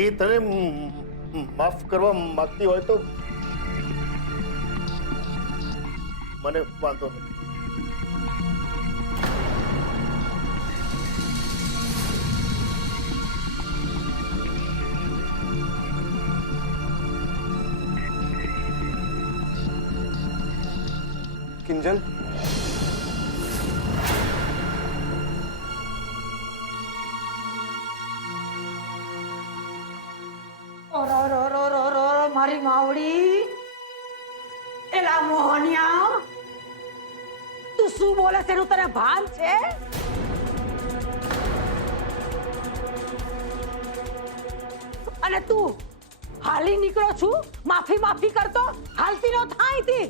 એ તને માફ કરવા માંગતી હોય તો મને વાંધો નથી. કિંજલ, મારી માવડી એલા મોહનિયા, તું શું બોલે છે? તને ભાન છે? અને તું હાલી નીકળો છું માફી માફી કરતો? હાલતી નો થાય તી.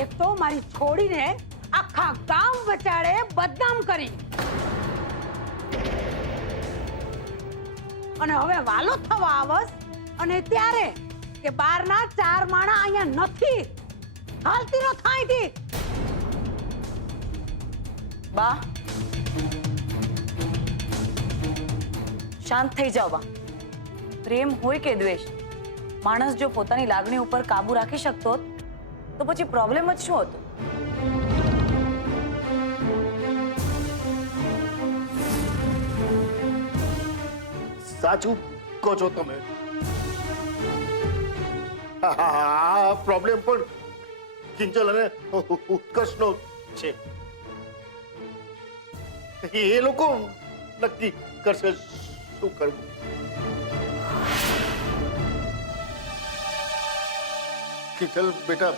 એક તો મારી છોડીને આખા ગામ વચાડે બદનામ કરી, અને હવે વાલો થવા આવસ અને ત્યારે કે બારના ચાર માણા અહીંયા નથી. હાલતી નો થાય તી. બા, શાંત થઈ જાઓ બા. પ્રેમ હોય કે દ્વેષ, માણસ જો પોતાની લાગણી ઉપર કાબુ રાખી શકતો તો પછી પ્રોબ્લેમ જ શું હતો? સાચું કહો છો તમે. આ પ્રોબ્લેમ પણ કિંજલ અને ઉત્કર્ષનો છે. એ લોકો નક્કી કરશે શું કરવું. કિંજલ બેટા,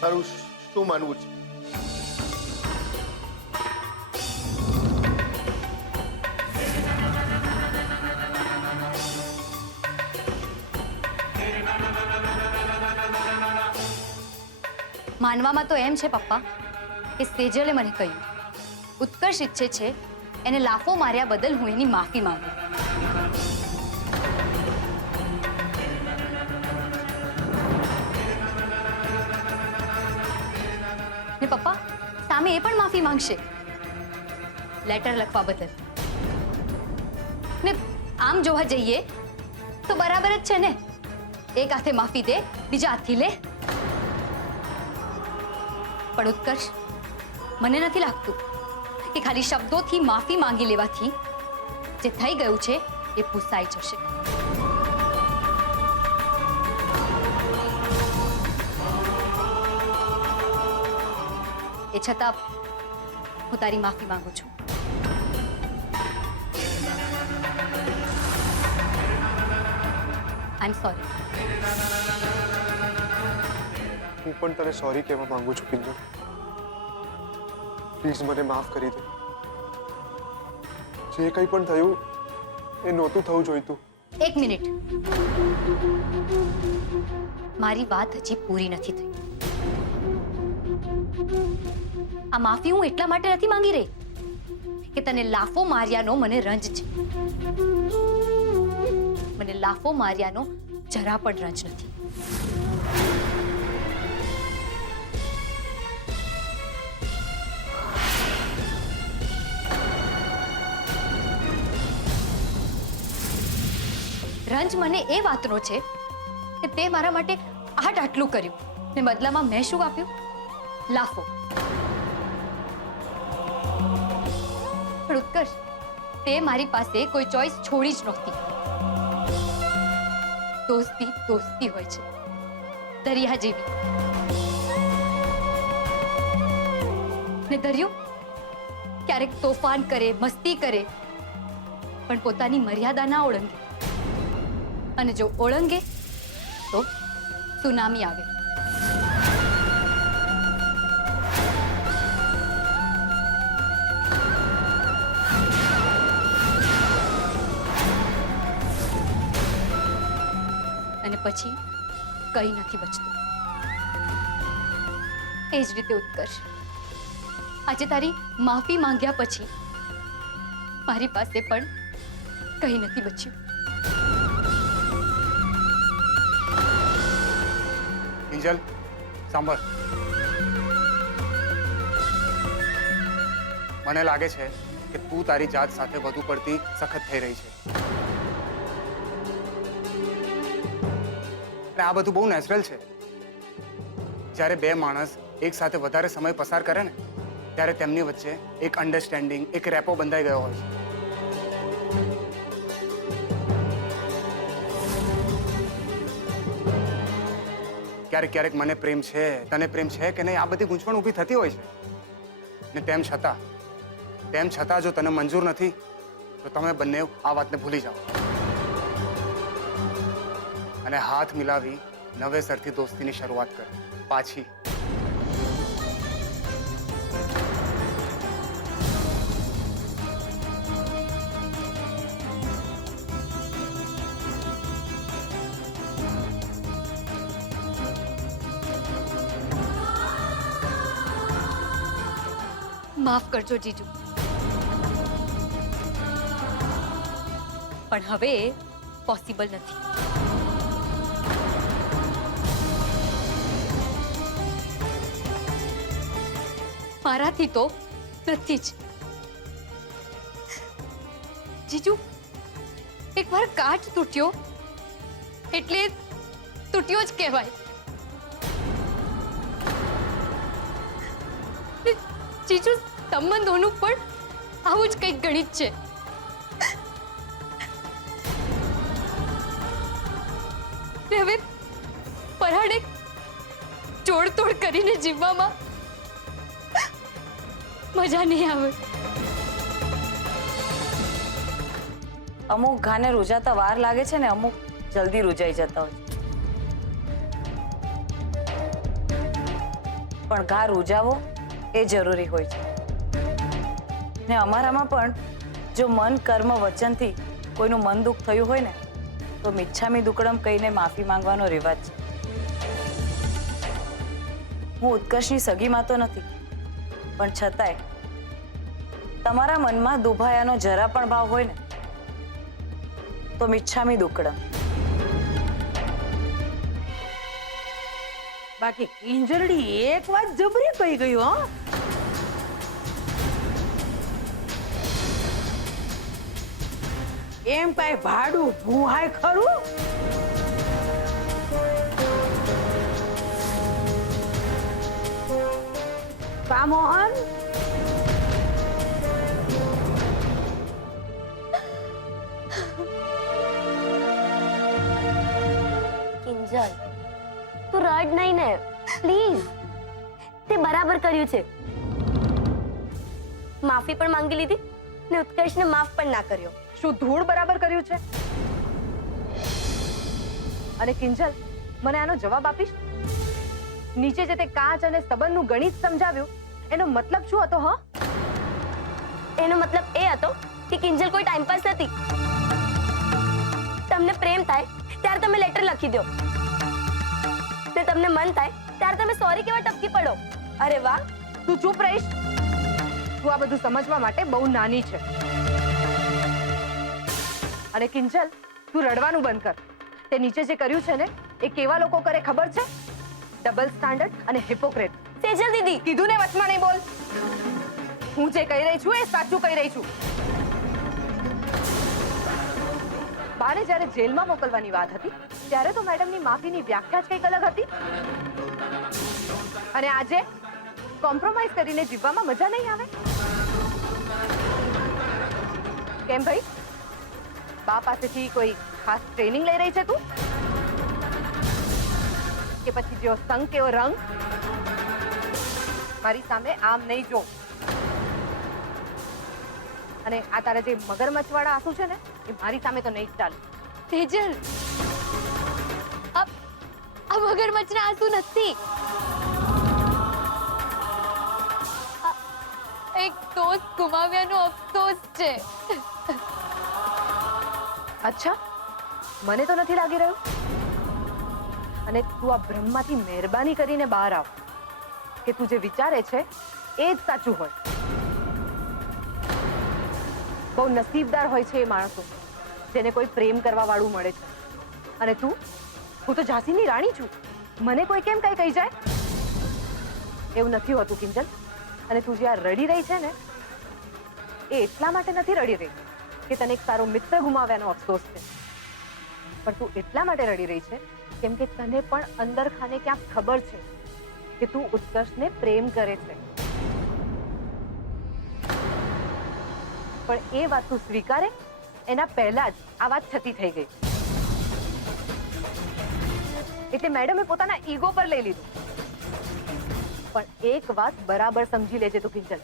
તારું શું માનવું છે? માનવામાં તો એમ છે પપ્પા કે સેજલે મને કહ્યું ઉત્કર્ષ ઈચ્છે છે એને લાફો માર્યા બદલ હું એની માફી માંગુ. ને પપ્પા સામે એ પણ માફી માંગશે લેટર લખવા બદલ. ને આમ જોવા જઈએ તો બરાબર જ છે ને, એક હાથે માફી દે, બીજા હાથથી લે. પણ ઉત્કર્ષ, મને નથી લાગતું કે ખાલી શબ્દોથી માફી માંગી લેવાથી જે થઈ ગયું છે એ ભૂસાઈ જશે. એ છતાં હું તારી માફી માંગુ છું. આઈ એમ સોરી. હું પણ તને સોરી કહેવા માંગુ છું કિંજલ. પ્લીઝ મને માફ કરી દે. જે કંઈ પણ થયું એ નહોતું થવું જોઈતું. એક મિનિટ, મારી વાત હજી પૂરી નથી થઈ. આ માફી હું એટલા માટે નથી માંગી રહી કે તને લાફો માર્યાનો મને રંજ છે. મને લાફો માર્યાનો જરા પણ રંજ નથી. રંજ મને એ વાતનો છે કે તે મારા માટે આટલું કર્યું ને બદલામાં મેં શું આપ્યું? લાફો. પણ ઉત્કર્ષ, તે મારી પાસે કોઈ ચોઈસ છોડી જ નહોતી. દોસ્તી દોસ્તી હોય છે, દરિયા જેવી. ને દરિયો ક્યારેક તોફાન કરે, મસ્તી કરે, પણ પોતાની મર્યાદા ના ઓળંગે. અને જો ઓળંગે તો સુનામી આવે. અને પછી કંઈ નથી બચતું. એ જ રીતે ઉત્કર્ષ, આજે તારી માફી માંગ્યા પછી મારી પાસે પણ કંઈ નથી બચ્યું. કિંજલ સાંભળ, મને લાગે છે કે તું તારી જાત સાથે વધુ પડતી સખત થઈ રહી છે. અને આ બધું બહુ નેચરલ છે. જ્યારે બે માણસ એક સાથે વધારે સમય પસાર કરે ને ત્યારે તેમની વચ્ચે એક અન્ડરસ્ટેન્ડિંગ, એક રેપો બંધાઈ ગયો હોય છે. ક્યારેક ક્યારેક મને પ્રેમ છે, તને પ્રેમ છે કે નહીં, આ બધી ગૂંચવણ ઊભી થતી હોય છે. ને તેમ છતાં જો તને મંજૂર નથી તો તમે બંને આ વાતને ભૂલી જાઓ અને હાથ મિલાવી નવેસરથી દોસ્તીની શરૂઆત કરો. પાછી માફ કરજો જીજુ, પણ હવે પોસિબલ નથી. મારાથી તો નથી જ. જીજુ, એકવાર કાચ તૂટ્યો એટલે તૂટ્યો જ કહેવાય. જીજુ, સંબંધોનું પણ આવું જ કંઈક ગણિત છે. હવે પરાણે જોડતોડ કરીને જીવવામાં મજા નહીં આવે. અમુક ઘાને રૂજાતા વાર લાગે છે ને અમુક જલ્દી રૂજાઈ જતા હોય છે. પણ ઘા રૂજાવો એ જરૂરી હોય છે. ને અમારામાં પણ જો મન કર્મ વચનથી કોઈનું મન દુઃખ થયું હોય ને તો મિચ્છામી દુક્કડમ કહીને માફી માંગવાનો રિવાજ છે. હું ઉત્કર્ષની સગીમાં તો નથી, પણ છતાંય તમારા મનમાં દુભાયાનો જરા પણ ભાવ હોય ને તો મિચ્છામી દુક્કડમ. બાકી કિંજરડી એક વાત જબરી કહી ગયું. હા, એમ કઈ ભાડું ભૂહાય ખરું? કા મોહન? કિંજલ, તું રડ નહીં ને પ્લીઝ. તે બરાબર કર્યું છે. માફી પણ માંગી લીધી ને ઉત્કર્ષને માફ પણ ના કર્યો. શું ધૂળ બરાબર કર્યું છે? અને કિંજલ, મને આનો જવાબ આપીશ? નીચે જે તે કાચ અને સંબંધનું ગણિત સમજાવ્યું એનો મતલબ શું હતો? હા, એનો મતલબ એ હતો કે કિંજલ કોઈ ટાઈમ પાસ નથી. તમને પ્રેમ થાય ત્યારે તમે લેટર લખી દો ને તમને મન થાય ત્યારે તમે સોરી કેવા ટપકી પડો. અરે વાહ! તું ચૂપ રહીશ? તું આ બધું સમજવા માટે બહુ નાની છે. અને કિંજલ, તું રડવાનું બંધ કર. તે નીચે જે કર્યું છે ને એ કેવા લોકો કરે ખબર છે? ડબલ સ્ટાન્ડર્ડ અને હિપોક્રેટ. સેજલ દીદી, કીધું ને વચમાં નહીં બોલ. હું જે કહી રહી છું એ સાચું કહી રહી છું. બાને જ્યારે જેલમાં મોકલવાની વાત હતી ત્યારે તો મેડમની માફીની વ્યાખ્યા જ કંઈક અલગ હતી. અને આજે કોમ્પ્રોમાઇઝ કરીને જીવવામાં મજા નહીં આવે? કેમ ભાઈ, બા પાસેથી કોઈ ખાસ ટ્રેનિંગ લઈ રહી છે તું? કે પછી જેવો સંગ કેવો રંગ? મારી સામે આમ નહીં જો. અને આ તારા જે મગરમચ્છ વાળા આંસુ છે ને એ મારી સામે તો નહીં જ ચાલે. તેજલ, આ મગરમચ્છના આંસુ નથી. એક દોસ્ત ગુમાવ્યાનો અફસોસ છે. અચ્છા, મને તો નથી લાગી રહ્યું. અને તું આ ભ્રમમાંથી મહેરબાની કરીને બહાર આવ કે તું જે વિચારે છે એ જ સાચું હોય. બહુ નસીબદાર હોય છે એ માણસો જેને કોઈ પ્રેમ કરવા વાળું મળે છે. અને હું તો ઝાંસીની રાણી છું. મને કોઈ કેમ કઈ કહી જાય? એવું નથી હોતું કિંજલ. અને તું જે આ રડી રહી છે ને, એ એટલા માટે નથી રડી રહી કે તને એક સારો મિત્ર ગુમાવ્યાનો અફસોસ છે, પણ તું એટલા માટે રડી રહી છે કેમ કે તને પણ અંદર ખાને ક્યાંક ખબર છે કે તું ઉત્કર્ષને પ્રેમ કરે છે. પણ એ વાત તું સ્વીકારે એના પહેલા જ આ વાત છતી થઈ ગઈ. એટલે મેડમે પોતાના ઈગો પર લઈ લીધું. પણ એક વાત બરાબર સમજી લેજે તું કિંજલ,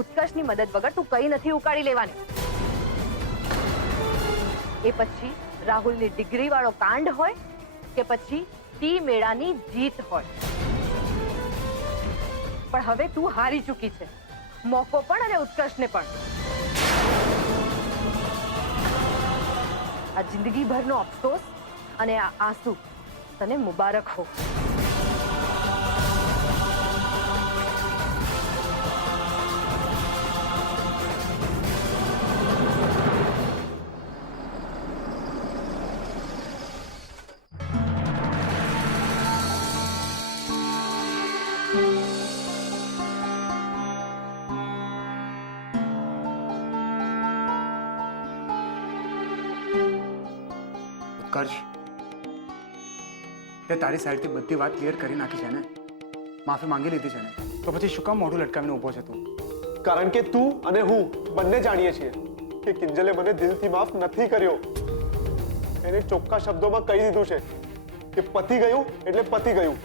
ઉત્કર્ષની મદદ વગર તું કઈ નથી ઉકાળી લેવાની. એ પછી રાહુલની ડિગ્રી વાળો કાંડ હોય કે પછી ટી મેળાની જીત હોય, પણ હવે તું હારી ચૂકી છે, મોકો પણ અને ઉત્કર્ષને પણ. આ જિંદગીભરનો અફસોસ અને આ આંસુ તને મુબારક હો. ઉત્કર્ષ, તે તારી સાઈડથી બધી વાત ક્લિયર કરી નાખી છે ને, માફી માંગી લીધી છે ને, તો પછી શું કામ મોઢું લટકાવીને ઊભો છે તું? કારણ કે તું અને હું બંને જાણીએ છીએ કે કિંજલે મને દિલથી માફ નથી કર્યો. એને ચોખ્ખા શબ્દોમાં કહી દીધું છે કે પતી ગયું એટલે પતી ગયું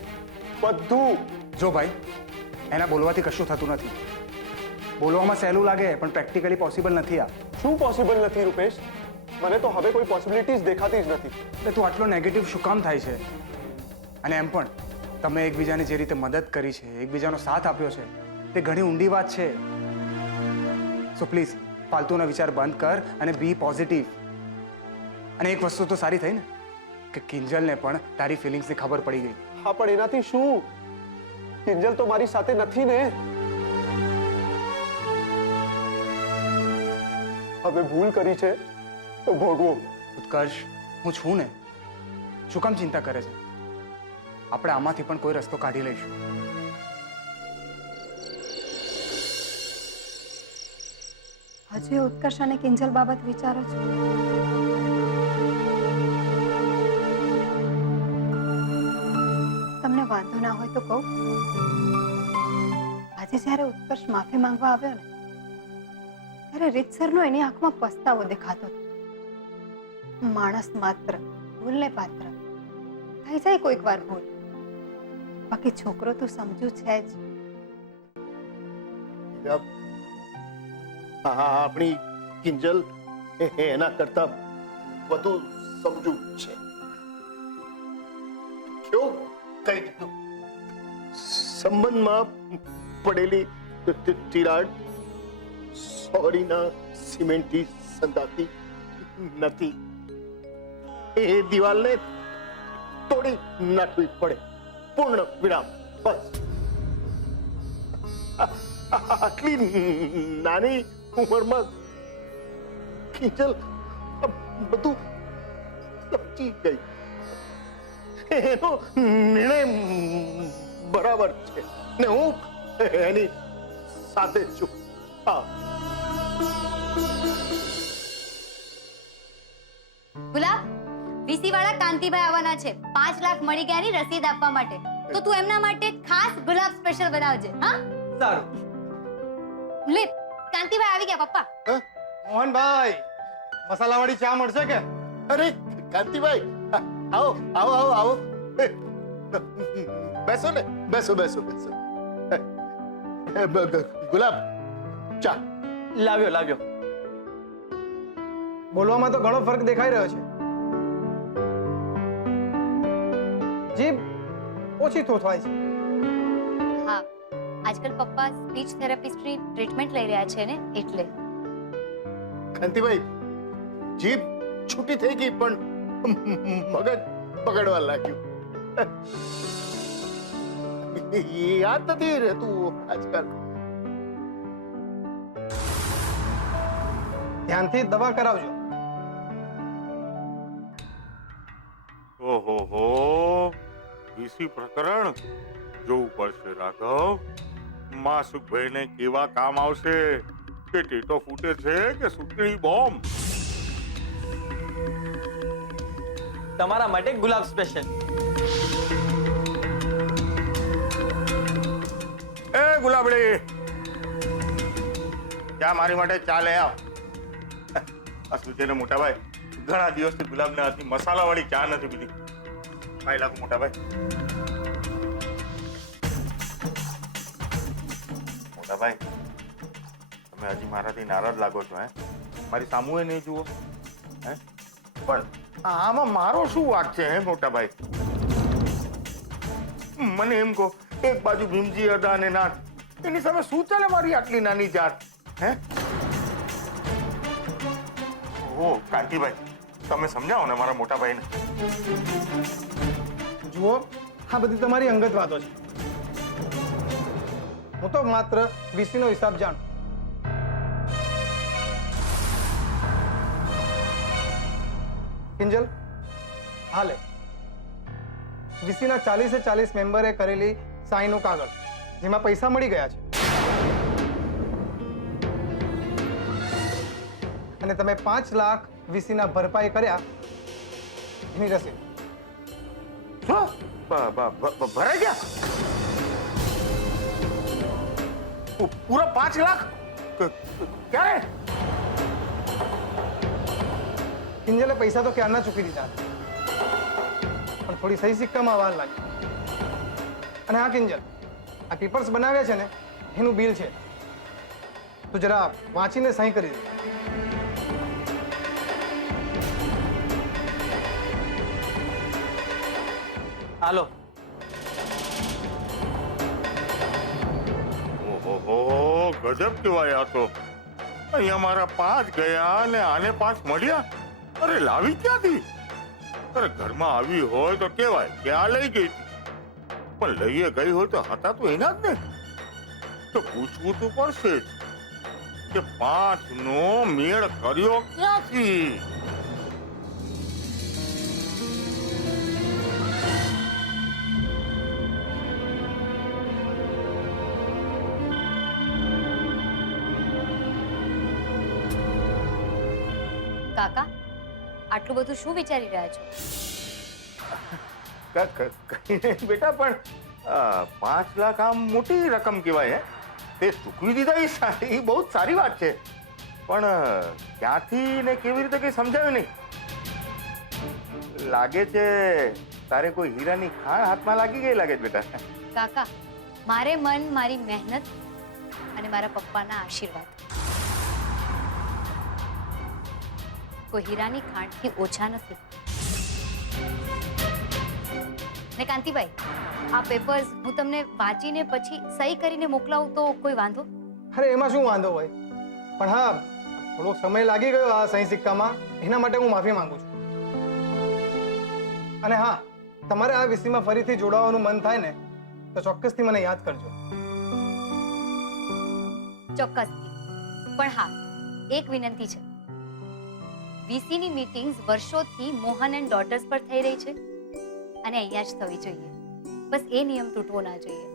બધું. જો ભાઈ, એના બોલવાથી કશું થતું નથી. બોલવામાં સહેલું લાગે પણ પ્રેક્ટિકલી પોસિબલ નથી. આ શું પોસિબલ નથી રૂપેશ? મને તો હવે કોઈ પોસિબિલિટીઝ દેખાતી જ નથી. એટલે તું આટલો નેગેટિવ શું કામ થાય છે? અને એમ પણ તમે એકબીજાને જે રીતે મદદ કરી છે, એકબીજાનો સાથ આપ્યો છે, તે ઘણી ઊંડી વાત છે. સો પ્લીઝ ફાલતુના વિચાર બંધ કર અને બી પોઝિટિવ. અને એક વસ્તુ તો સારી થઈ ને કે કિંજલને પણ તારી ફિલિંગ્સની ખબર પડી ગઈ. હા, પણ એનાથી શું? કિંજલ તો મારી સાથે નથી ને. હવે ભૂલ કરી છે તો ભોગવો. ઉત્કર્ષ, હું છું ને, શું કામ ચિંતા કરે છે? આપણે આમાંથી પણ કોઈ રસ્તો કાઢી લઈશું. હજુ ઉત્કર્ષ અને કિંજલ બાબત વિચારો છો? તમને વાંધો ના હોય તો કહું, આજે જ્યારે ઉત્કર્ષ માફી માંગવા આવ્યો ને, ત્યારે રીતસરનો એની આંખમાં પસ્તાવો દેખાતો હતો. માણસ માત્ર ભૂલને પાત્ર થઈ જાય કોઈક વાર ભૂલ, બાકી છોકરો તો સમજુ છે જ. આપણી કિંજલ એના કરતા વધુ સમજુ છે. કેવું કહી દીધું? સંબંધમાં પડેલી તિરાડ સોરીના સિમેન્ટથી સંધાતી નથી. એ દિવાલને તોડી નાખવી પડે. પૂર્ણ વિરામ. બસ. આટલી નાની ઉંમરમાં કિંજલ બધું સમજી ગઈ. એનો નિર્ણય બરાબર છે ને હું એની સાથે છું. હા. ગુલાબ, વીસી વાળા કાંતિભાઈ આવવાના છે. 5 લાખ મળી ગયાની રસીદ આપવા માટે. તો તું એમના માટે ખાસ ગુલાબ સ્પેશિયલ બનાવજે. હા, સારું. લે, કાંતિભાઈ આવી ગયા પપ્પા. મોહનભાઈ, મસાલાવાળી ચા મળશે કે? અરે કાંતિભાઈ, આવો આવો આવો આવો. બેસો ને, બેસો બેસો બેસો. ગુલાબ, ચા લાવ્યો લાવ્યો. બોલવામાં તો ઘણો ફરક દેખાઈ રહ્યો છે. જીભ ઓછી થોથવાય છે. હા, આજકાલ પપ્પા સ્પીચ થેરાપિસ્ટની ટ્રીટમેન્ટ લઈ રહ્યા છે ને, એટલે. કાંતિભાઈ, જીભ છૂટી થઈ ગઈ પણ મગજ બગડવા લાગ્યું. યાદ નથી રહેતું આજકાલ. ધ્યાનથી દવા કરાવજો. ઓહો હો, વીસી પ્રકરણ જોવું પડશે રાઘવ. માસુકભાઈને કેવા કામ આવશે, કે ટેટો ફૂટે છે કે સુતળી બોમ્બ. તમારા માટે ગુલાબ સ્પેશિયલ. એ ગુલાબડી, ચા મારી માટે ચા લઈ આવ. અસલ છે ને મોટા ભાઈ, ઘણા દિવસથી ગુલાબના હાથની મસાલાવાળી ચા નથી પીધી. ભાઈ લાગુ મોટા ભાઈ. મોટા ભાઈ, તમે હજી મારાથી નારાજ લાગો છો હે? મારી સામુએ નહીં જુઓ હે? પણ આમાં મારો શું વાંક છે હે મોટા ભાઈ? મને એમ કહો, એક બાજુ ભીમજી અડા અને નાથ, એની સામે શું ચાલે મારી આટલી નાની જાત હે? ઓ કાંતિભાઈ, તમે સમજાવો ને મારા મોટા ભાઈને. જુઓ, આ બધી તમારી અંગત વાતો છે. હું તો માત્ર વીસીનો હિસાબ જાણું. કિંજલ, હાલે વીસીના 40 મેમ્બરે કરેલી સાઈનનું કાગળ, જેમાં પૈસા મળી ગયા છે, અને તમે 5 લાખ વીસીના ભરપાઈ કર્યા એની રસીદ. શું ભરાઈ ગયા? પૂરા 5 લાખ? ક્યારે? કિંજલે પૈસા તો ક્યારના ચૂકી દીધા, પણ થોડી સહી સિક્કામાં વાર લાગી. અને હા કિંજલ, આ પેપર્સ બનાવ્યા છે ને, એનું બિલ છે, તો જરા વાંચીને સહી કરી દે. હાલો. ઓહો, ગજબ કહેવાય આ તો. અહીંયા મારા 5 ગયા અને આને 5 મળ્યા. અરે લાવી ક્યાંથી? અરે ઘરમાં આવી હોય તો કેવાય કે આ લઈ ગઈ હતી, પણ લઈએ ગઈ હોય તો હતા તો એના જ ને. તો પૂછવું તો પડશે જ કે 5 નો મેળ કર્યો ક્યાંથી? કાકા, આટલું બધું શું વિચારી રહ્યા છો? કઈ નહીં બેટા, પણ 5 લાખ આમ મોટી રકમ કહેવાય હે. તે ચૂકવી દીધા એ બહુ જ સારી વાત છે, પણ ક્યાંથી ને કેવી રીતે કઈ સમજાયું નહીં. લાગે છે તારે કોઈ હીરાની ખાણ હાથમાં લાગી ગઈ લાગે છે બેટા. કાકા, મારે મન મારી મહેનત અને મારા પપ્પાના આશીર્વાદ કોઈ હીરાની ખાણથી ઓછા નથી. ને કાંતિભાઈ, આ પેપર્સ હું તમને વાંચીને પછી સહી કરીને મોકલાવું તો કોઈ વાંધો? અરે એમાં શું વાંધો હોય, પણ હા, થોડો સમય લાગી ગયો આ સહી સિક્કામાં, એના માટે હું માફી માંગુ છું. અને હા, તમારે આ વીસીમાં ફરીથી જોડાવાનું મન થાય ને તો ચોક્કસથી મને યાદ કરજો. ચોક્કસથી. પણ હા, એક વિનંતી છે. વીસીની મીટિંગ્સ વર્ષોથી મોહન એન્ડ ડોટર્સ પર થઈ રહી છે, અને અહીંયા જ થવી જોઈએ. બસ એ નિયમ તૂટવો ના જોઈએ.